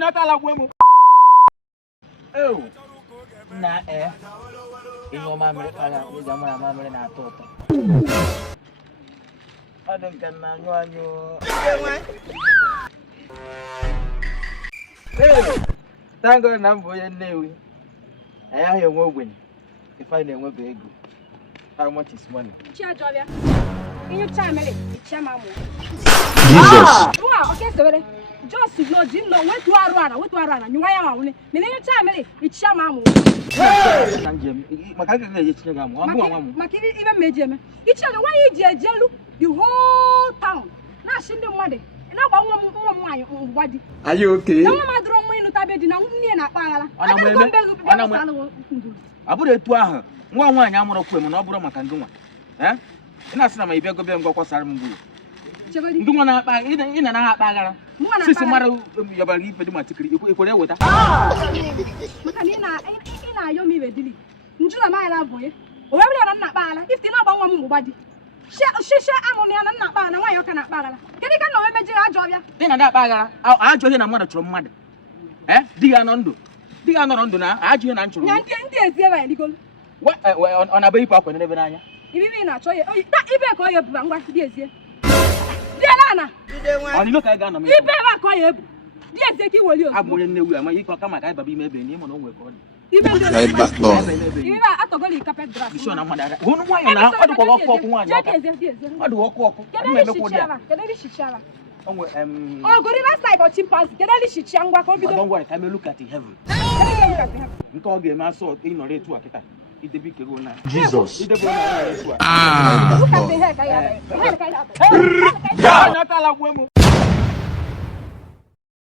nyota la gwemu. Oh. Na Inyo mamre kala ni jamaa mamre na toto. Adon kan na nwanyo. Tango na mbo ye Nnewi. Aya he nwe ogbenye. If I na-enwe be ego. How much is money? Chi ajofia. Inyo chamele, chama mo. Jesus. Wow, okay so just no jin no wetu arana nyuwa ya wawune. Me inyo chamele, chama mo. Sanjem. Makaka ga ye chinga mo. Abu anwamu. Makiri even mejeme. Ichege why ye ejelu the whole town. Na shinde mwade. Na gba nwa nwanyi ngwadi. Are you okay? Na mama dro nwa inu tabedi na nnie na akpaghala. Abụrụ etu ahụ nwa nwaanyị amụrụ kwe m na ọ bụrụ maka ndị nwa ị na-asị na ma ịbịa gobe ngwa kwasara m gburu ndị nwa na-akpa ị na ha akpa aghara sisi mara yabara ife dị ma tikiri ikwere eweta maka na ị na-ayọ m ibe dili njụla ma ya bụ ye o webere na nna akpa aghara ifti na-agba nwa m mgba di shishe amụnụ ya na nna akpa na nwaanyị ọka na akpa aghara kedu ka na o mejiri ajọ ọbịa ị na akpa aghara ajọ ihe na mmadụ chụrụ mmadụ di ya nọ ndụ di ga nọrọ ndụ na ajụ ihe na nchụrụ ya ndị ezi ebe anyị ligolu ọ na-abụ ipe akwa n'ebe n'anya ibibi na-achọ ya ibe ka ọ ya ebu ngwa dị ezie dị na ọ nilo ka ị ga-anọ m ibe ebe ka ọ ya ebu dị ezie ka iweli ozu abụ onye Nnewi ama ike ọka maka ịbaba ime ebe n'ime na o nwere ka ọ dị ibe atọgoli carpet grass bishọ na mmadụ ara hụnụ nwaanyị na ọ dịkwa ọkụ nwaanyị ọka ọ dị ọkụ kedu isi chiara oh go river side or chimpanzee kedu isi chia ngwa ka obido don't worry ka me look at heaven nke ọ ga-eme asọ ịnọrọ etu a kịta idebe ike ruo na Jesus. idebe na etu a look at the hair ka ya nyota la gwemu